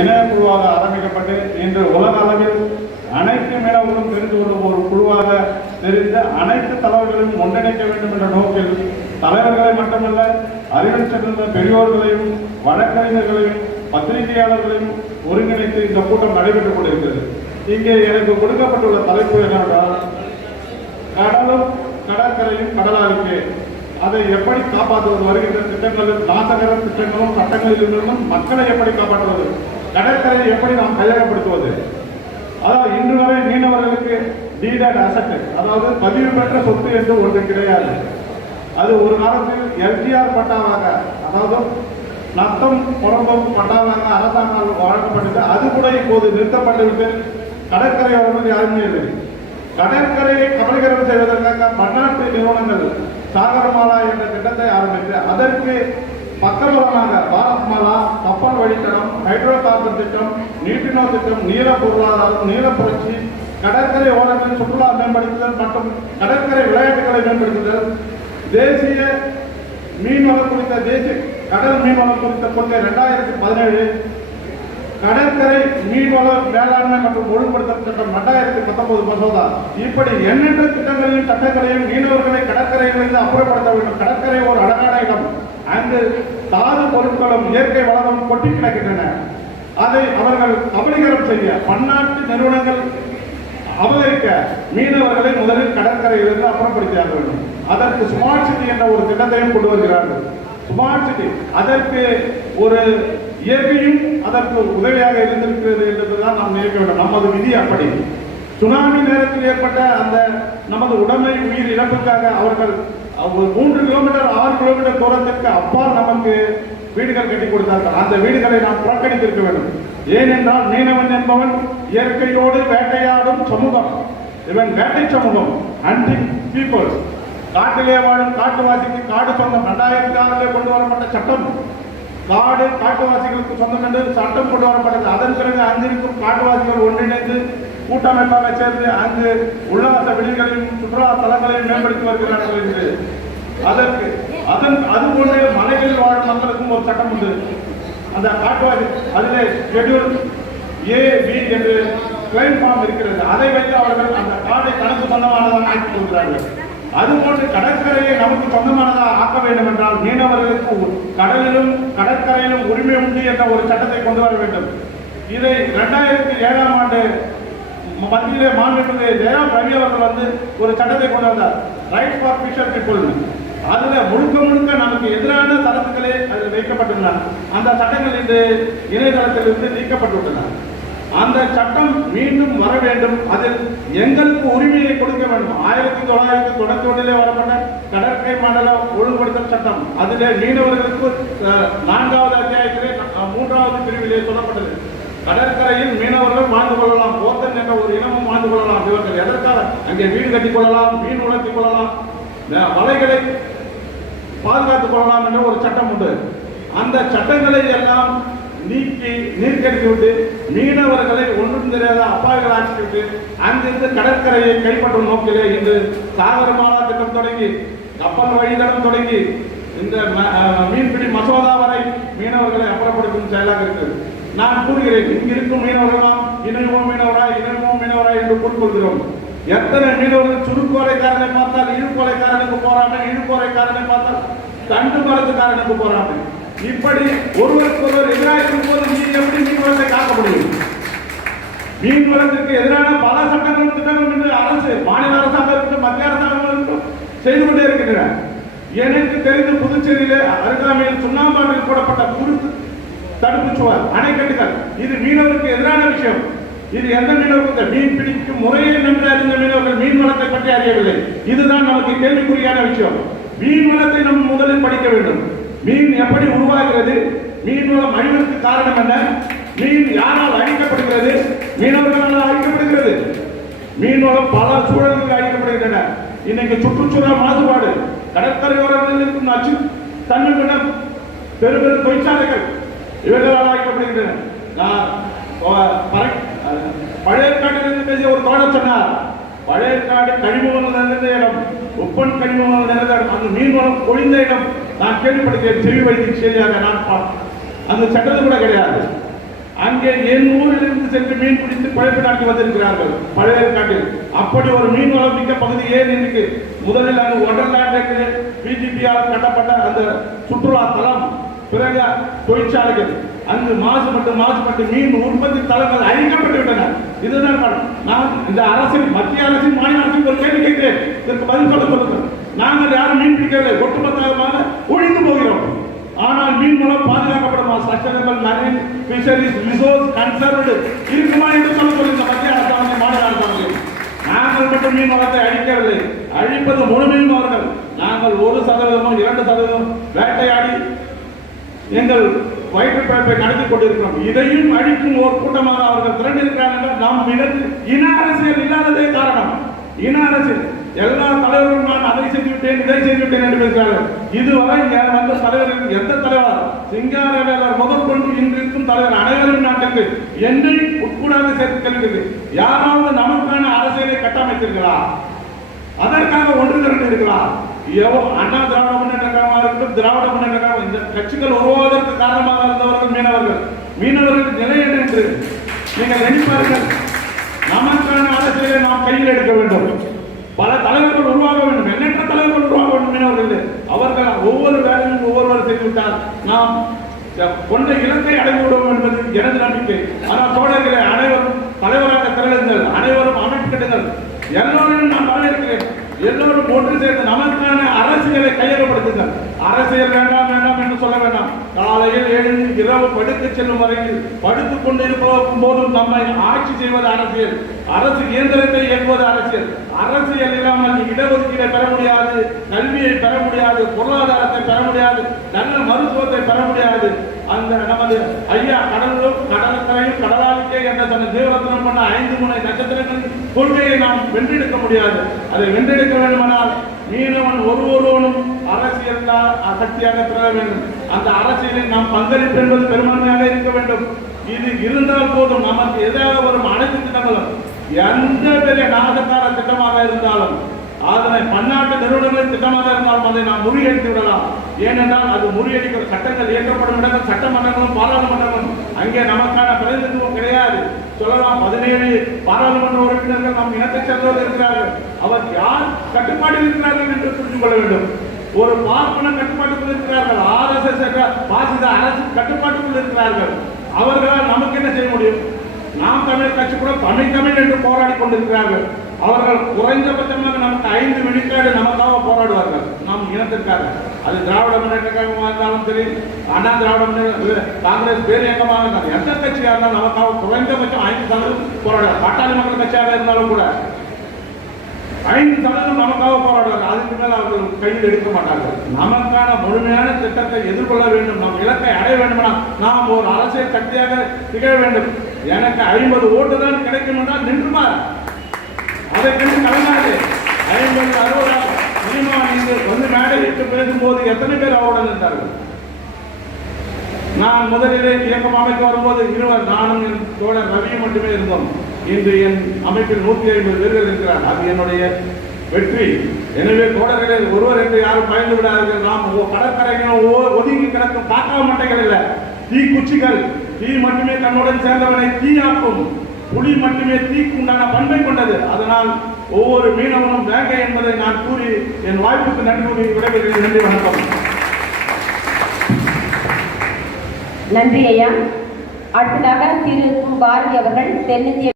இணையக்குழுவாக ஆரம்பிக்கப்பட்டு இன்று உலக அளவில் அனைத்து மீனவர்களும் தெரிந்து கொள்ளும் ஒரு குழுவாக தெரிந்து அனைத்து தலைவர்களையும் ஒன்றிணைக்க வேண்டும் என்ற நோக்கில் தலைவர்களை மட்டுமல்ல அறிவில் சென்ற பெரியோர்களையும் வழக்கறிஞர்களையும் பத்திரிகையாளர்களையும் ஒருங்கிணைத்து இந்த கூட்டம் நடைபெற்றுக் கொண்டிருக்கிறது. இங்கே எனக்கு கொடுக்கப்பட்டுள்ள தலைப்பு என்னவென்றால் கடலும் கடற்கரையும் கடலாளிக்கே அதை எப்படி காப்பாற்றுவது, வருகின்ற திட்டங்களில் நாசகர திட்டங்களும் சட்டங்களிலிருந்தும் மக்களை எப்படி காப்பாற்றுவது, கடற்கரையை எப்படி நாம் கையகப்படுத்துவது. அதாவது இன்று வரை மீனவர்களுக்கு டீடட் அசட், அதாவது பதிவு பெற்ற சொத்து என்று ஒன்று கிடையாது. அது ஒரு காலத்தில் எல்டிஆர் பட்டாவாக, அதாவது நத்தம் புறம்பம் பட்டாவாக அரசாங்கம் வழங்கப்பட்டது. அது கூட இப்போது நிறுத்தப்பட்டுவிட்டு கடற்கரையோரங்கள் யாருமே இல்லை. கடற்கரையை கபலீகரம் செய்வதற்காக பன்னாட்டு நிறுவனங்கள் சாகரமாலா என்ற திட்டத்தை ஆரம்பித்து அதற்கு பக்கபலமாக பாரத்மாலா, கப்பல் வழித்தடம், ஹைட்ரோ கார்பன் திட்டம், நீட்டினோ திட்டம், நீல பொருளாதாரம், நீல புரட்சி, கடற்கரை ஓரங்களில் சுற்றுலா மேம்படுத்துதல் மற்றும் கடற்கரை விளையாட்டுகளை மேம்படுத்துதல், தேசிய மீன்வளம் குறித்த தேசிய கடல் மீன்வளம் குறித்த கொள்கை 2017, கடற்கரை மீன்வள மேலாண்மை மற்றும் ஒழுங்குபடுத்தல் சட்டம் 2019 மசோதா, இப்படி எண்ணற்ற திட்டங்களையும் சட்டங்களையும் மீனவர்களை கடற்கரையிலிருந்து அப்புறப்படுத்த வேண்டும். கடற்கரை ஒரு அழகான இடம், அங்கு தாது பொருட்களும் இயற்கை வளமும் கொட்டி கிடக்கின்றன. அதை அவர்கள் கபலீகரம் செய்ய பன்னாட்டு நிறுவனங்கள் அபகரிக்க மீனவர்களை முதலில் கடற்கரையிலிருந்து அப்புறப்படுத்தியாக வேண்டும். அதற்கு ஸ்மார்ட் சிட்டி என்ற ஒரு திட்டத்தையும் கொண்டு வருகிறார்கள். ஸ்மார்ட் சிட்டி அதற்கு ஒரு இயற்கையும் அதற்கு உதவியாக இருந்திருக்கிறது என்றுதான் நாம் நினைக்க வேண்டும். நமது விதி அப்படி. சுனாமி நேரத்தில் ஏற்பட்ட அந்த நமது உடைமை உயிர் இழப்புக்காக அவர்கள் 3 கிலோமீட்டர் 6 கிலோமீட்டர் தூரத்திற்கு அப்பால் நமக்கு வீடுகள் கட்டி கொடுத்தார்கள். அந்த வீடுகளை நாம் புறக்கணித்திருக்க வேண்டும். ஏனென்றால் மீனவன் என்பவன் இயற்கையோடு வேட்டையாடும் சமூகம். இவன் வேட்டை சமூகம், ஹண்டிங் பீப்புள். காட்டிலே வாழும் காட்டுவாசிக்கு காடு சொந்தம். 2006 கொண்டு வரப்பட்ட சட்டம் காடு காட்டுவாசிகளுக்கு சொந்தம் என்று சட்டம் கொண்டு வரப்பட்டது. அதன் பிறகு அங்கிருக்கும் காட்டுவாசிகள் ஒன்றிணைந்து கூட்டமைப்பாக சேர்ந்து அங்கு உல்லாச விடுதிகளையும் சுற்றுலா தலங்களையும் மேம்படுத்தி வருகிறார்கள் என்று அதற்கு அது போன்ற மலைகளில் வாழும் மக்களுக்கும் ஒரு சட்டம் உண்டு. அந்த காட்டுவாசி அதிலே ஷெட்யூல் A, B என்று கிளைம் ஃபார்ம் இருக்கிறது. அதை வைத்து அவர்கள் அந்த காடை தனக்கு சொந்தமானதாக ஆக்கிக் கொள்கிறார்கள். அதுபோன்று கடற்கரையை நமக்கு சொந்தமானதாக ஆக்க வேண்டும் என்றால் மீனவர்களுக்கு கடலிலும் கடற்கரையிலும் உரிமை உண்டு என்ற ஒரு சட்டத்தை கொண்டு வர வேண்டும். இதை 2007 ஆண்டு மத்தியிலே மாண்புமிகு ஜெயராம் ரவி அவர்கள் ஒரு சட்டத்தை கொண்டு வந்தார், ரைட் ஃபார் ஃபிஷர் பீப்புள். அதுல முழுக்க நமக்கு எதிரான சட்டங்களே அதில் வைக்கப்பட்டுள்ளன. அந்த சட்டங்கள் இந்த இணையதளத்திலிருந்து நீக்கப்பட்டுள்ளன. அந்த சட்டம் மீண்டும் வர வேண்டும். அதில் எங்களுக்கு உரிமையை கொடுக்க வேண்டும். 1991 வரப்பட்ட கடற்கரை மண்டல ஒழுங்குபடுத்தல் சட்டம், அதிலே மீனவர்களுக்கு 4வது அத்தியாயத்திலே 3வது பிரிவிலே சொல்லப்பட்டது, கடற்கரையில் மீனவர்கள் வாழ்ந்து கொள்ளலாம், போத்தன் என்ற ஒரு இனமும் வாழ்ந்து கொள்ளலாம். இவர்கள் எதற்காக அங்கே வீடு கட்டிக் கொள்ளலாம், மீன் உணர்த்திக் கொள்ளலாம், வலைகளை பாதுகாத்துக் கொள்ளலாம் என்ற ஒரு சட்டம் உண்டு. அந்த சட்டங்களை எல்லாம் நீக்கி நீர்க்கடித்துவிட்டு மீனவர்களை ஒன்றும் தெரியாத அப்பாவிகளாக்கிவிட்டு அங்கிருந்து கடற்கரையை கைப்பற்றும் நோக்கிலே இன்று சாகரமாலா திட்டம் தொடங்கி கப்பல் வழித்தடம் தொடங்கி இந்த மீன்பிடி மசோதா வரை மீனவர்களை அப்புறப்படுத்தும் செயலாக இருக்கிறது. நான் கூறுகிறேன், இங்கிருக்கும் மீனவர்களாம் இணையமோ மீனவரா என்று கூறிக்கொள்கிறோம். எத்தனை மீனவர்கள் சுருக்கோலைக்காரனை பார்த்தால் இழுக்கோலைக்காரனுக்கு போறாங்க, இழுக்கோலைக்காரனை பார்த்தால் தண்டு மரத்துக்காரனுக்கு போறாங்க. இப்படி ஒருவருக்கொருவர் எதிராக இருக்கும்போது நீ எப்படி மீன் வளத்தை காக்க முடியும்? மீன் வளத்திற்கு எதிரான பல சட்டங்களும் திட்டங்களும் என்று அரசு, மாநில அரசாங்கம் இருக்கட்டும், மத்திய அரசாங்கம் இருக்கட்டும் செய்து கொண்டே இருக்கின்றன. எனக்கு தெரிந்து புதுச்சேரியிலே அருகாமையில் சுண்ணாம்பாவில் போடப்பட்ட குறுக்கு தடுப்பு சுவர், அணைக்கட்டுகள், இது மீனவருக்கு எதிரான விஷயம். இது எந்த மீனவருக்கு மீன் பிடிக்கும் முறையை நன்றி அறிந்த மீனவர்கள் மீன் வளத்தை பற்றி அறியவில்லை. இதுதான் நமக்கு கேள்விக்குறியான விஷயம். மீன் வளத்தை நாம் முதலில் படிக்க வேண்டும். மீன் எப்படி உருவாகிறது, மீன் வளம் அழிவதற்கு காரணம் என்ன, மீன் யாரால் அழிக்கப்படுகிறது, மீனவர்களால் அழிக்கப்படுகிறது. மீன் வளம் பல சூழல்களுக்கு அழிக்கப்படுகின்றன. இன்னைக்கு சுற்றுச்சூழல் மாசுபாடு, கடற்கரையோரங்களில் இருக்கும் நச்சு தன்மையிடம் பெரு தொழிற்சாலைகள் இவர்களால் அழிக்கப்படுகின்றன. பழையற்காட்டிலிருந்து பேசிய ஒரு தோழர் சொன்னார், பழையற்காடு கனிமவளம் நிறைந்த இடம், உப்பன் கனிமவளம் நிறைந்த இடம், அந்த மீன்வளம் பொழிந்த இடம். நான் கேள்விப்படுகிறேன், செவி வைத்திய செய்தியாக நான் அங்கு சென்றது கூட கிடையாது. அங்கே என் ஊரிலிருந்து சென்று மீன் பிடித்து பழைப்பு நடத்தி வந்திருக்கிறார்கள். பழைய காட்டில் அப்படி ஒரு மீன் வளம் மிக்க பகுதி ஏன் இருக்கு? முதலில் அங்கு ஒண்டர்லேண்ட் பிஜிபியால் கட்டப்பட்ட அந்த சுற்றுலா தலம், பிறகு தொழிற்சாலைகள், அங்கு மாசுபட்டு மீன் உற்பத்தி தளங்கள் அழிக்கப்பட்டு விட்டன. இதுதான் நான் இந்த அரசின், மத்திய அரசின், மாநில அரசின் ஒரு கேள்வி கேட்கிறேன். இதற்கு பதில் சொல்லுங்கள். நாங்கள் யாரும் மீன் பிடிக்கவில்லை, ஒட்டுமொத்தமாக ஒழிந்து போகிறோம். ஆனால் மீன் மூலம் பாதுகாக்கப்படுமா? Sustainable marine fisheries resource conserved இருக்குமா என்று சொல்லுங்க மத்திய அரசாங்கம், மாநில அரசாங்கம். நாங்கள் மட்டும் மீன் வளத்தை அழிக்கவில்லை, அழிப்பது முழுமையும் அவர்கள். நாங்கள் 1% 2% வேட்டையாடி எங்கள் வயிற்று பிழைப்பை நடத்தி கொண்டிருக்கிறோம். இதையும் அழிக்கும் ஒரு கூட்டமாக அவர்கள் திரண்டிருக்கிறார்கள். நாம் இன அரசியல் இல்லாததே காரணம். இன அரசியல் எல்லா தலைவர்களும் நான் அதை செய்து விட்டேன், இதை செய்து விட்டேன் என்று பேசுகிறார்கள். இதுவரை வந்த தலைவர்கள், எந்த தலைவர், சிங்காரவேலர் முதற்கொண்டு இன்று இருக்கும் தலைவர் அனைவரும் நாட்டுக்கு என்னை உட்கூடாக சேர்த்து கல்விக்கிறது. யாராவது நமக்கான அரசியலை கட்டமைத்திருக்கிறா? அதற்காக ஒன்று திரண்டு இருக்கிறார். அண்ணா திராவிட முன்னேற்ற கழகமாக இருக்கட்டும், திராவிட முன்னேற்ற கழகம், இந்த கட்சிகள் உருவாவதற்கு காரணமாக இருந்தவர்கள் மீனவர்களுக்கு நிலை என்று நீங்கள் நினைப்பார்கள். நமக்கான அரசியலை நாம் கையில் எடுக்க வேண்டும். பல தலைவர்கள் உருவாக வேண்டும், எண்ணற்ற தலைவர்கள் உருவாக வேண்டும். மீனவர்கள் அவர்கள் ஒவ்வொரு வேலையும் ஒவ்வொருவர் செய்துவிட்டால் நாம் கொண்ட இலக்கை அடைந்து விடுவோம் என்பது எனது நம்பிக்கை. ஆனால் தோழர்களை அனைவரும் தலைவராக திரளுங்கள், அனைவரும் அமைப்பு கட்டுங்கள். எல்லோரும் நான் வரவேற்கிறேன். எல்லோரும் ஒன்று சேர்ந்து நமக்கான அரசியலை கையகப்படுத்துங்கள். அரசியல் வேண்டாம் வேண்டாம் என்று சொல்ல வேண்டாம். காலையில் எழுந்து இரவு படுக்க செல்லும் வரையில் படுத்துக் கொண்டிருக்கும் போதும் நம்மை ஆட்சி செய்வது அரசியல், அரசு இயந்திரத்தை இயக்குவது அரசியல். அரசியல் இல்லாமல் இடஒதுக்கீடை பெற முடியாது, கல்வியை பெற முடியாது, பொருளாதாரத்தை பெற முடியாது, நல்ல மருத்துவத்தை பெற முடியாது. அந்த நமது ஐயா கடலும் கடற்கரையும் கடலாளிக்கே என்ற தன் தேவரத்னம் பண்ண 5 முனை நட்சத்திரங்கள் கொள்கையை நாம் வென்றெடுக்க முடியாது. அதை வென்றெடுக்க வேண்டுமானால் மீனவன் ஒருவரும் அரசியல் சக்தியாக பெற வேண்டும். அந்த அரசியலில் நாம் பங்களிப்பு என்பது பெரும்பான்மையாக இருக்க வேண்டும். இது இருந்தால் போதும். நமக்கு எதாவது வரும் அனைத்து திட்டங்களும் எந்த பெரிய நாசக்கார திட்டமாக இருந்தாலும், அதனை பன்னாட்டு நிறுவனங்களின் திட்டமாக இருந்தாலும் அதை நாம் முறியடித்து விடலாம். ஏனென்றால் அது முறியடிக்கிற சட்டங்கள் இயற்றப்படும் இடங்கள் சட்டமன்றங்களும் பாராளுமன்றங்களும். அங்கே நமக்கான பிரதிநிதித்துவம் கிடையாது. சொல்லலாம் 17 பாராளுமன்ற உறுப்பினர்கள் நம் இனத்தை சேர்ந்தவர்கள் இருக்கிறார்கள். அவர் யார் கட்டுப்பாட்டில் இருக்கிறார்கள் என்று புரிந்து கொள்ள வேண்டும். ஒரு பார்ப்பன கட்டுப்பாட்டுக்குள் இருக்கிறார்கள், RSS என்ற பாசித அரசு கட்டுப்பாட்டுக்குள் இருக்கிறார்கள். அவர்களால் நமக்கு என்ன செய்ய முடியும்? நாம் தமிழ் கட்சி கூட தமிழ் என்று போராடி கொண்டிருக்கிறார்கள். அவர்கள் குறைந்தபட்சமாக நமக்கு 5 விழுக்காடு நமக்காக போராடுவார்கள், நம் இனத்திற்காக. அது திராவிட முன்னேற்ற கழகமாக இருந்தாலும் சரி, அண்ணா திராவிட முன்னேற்ற காங்கிரஸ் பேர் இயக்கமாக இருந்தாலும், எந்த கட்சியாக இருந்தாலும் நமக்காக குறைந்தபட்சம் 5% போராடுவார். பாட்டாளி மக்கள் கட்சியாக இருந்தாலும் கூட 5% நமக்காக போராடுவார்கள். அதுக்கு மேல் அவர்கள் கையில் எடுக்க மாட்டார்கள். நமக்கான முழுமையான திட்டத்தை எதிர்கொள்ள வேண்டும். நம் இலக்கை அடைய வேண்டுமானால் நாம் ஒரு அரசியல் சக்தியாக திகழ வேண்டும். எனக்கு 50 ஓட்டு தான் கிடைக்கும் என்றால் நின்றுமார், அதை கண்டு கலங்காது. 50 60 சினிமா வந்து மேடையிட்டு பேசும்போது எத்தனை பேர் அவருடன் இருந்தார்கள்? நான் முதலிலே இயக்கம் அமைக்க வரும்போது நானும் என் தோழர் ரவியும் மட்டுமே இருந்தோம். இன்று என் அமைப்பில் 150 பேர்கள் இருக்கிறார். அது என்னுடைய வெற்றி. எனவே தோழர்களே, ஒருவர் என்று யாரும் பயந்து விடாதீர்கள். நாம் கடற்கரைகளும் ஒதுங்கி கிடக்கும் காக்கா மட்டைகள் இல்லை, தீ குச்சிகள். தீ மட்டுமே தன்னுடன் சேர்ந்தவனை தீயாக்கும், புலி மட்டுமே தீக்கு உண்டான பண்பை கொண்டது. அதனால் ஒவ்வொரு மீனவனும் வேங்கை என்பதை நான் கூறி என் வாய்ப்புக்கு நன்றி கூறி விடைபெறுகிறேன். நன்றி, வணக்கம். நன்றி ஐயா. அடுத்ததாக திரு பாரதி அவர்கள் தென்னிந்திய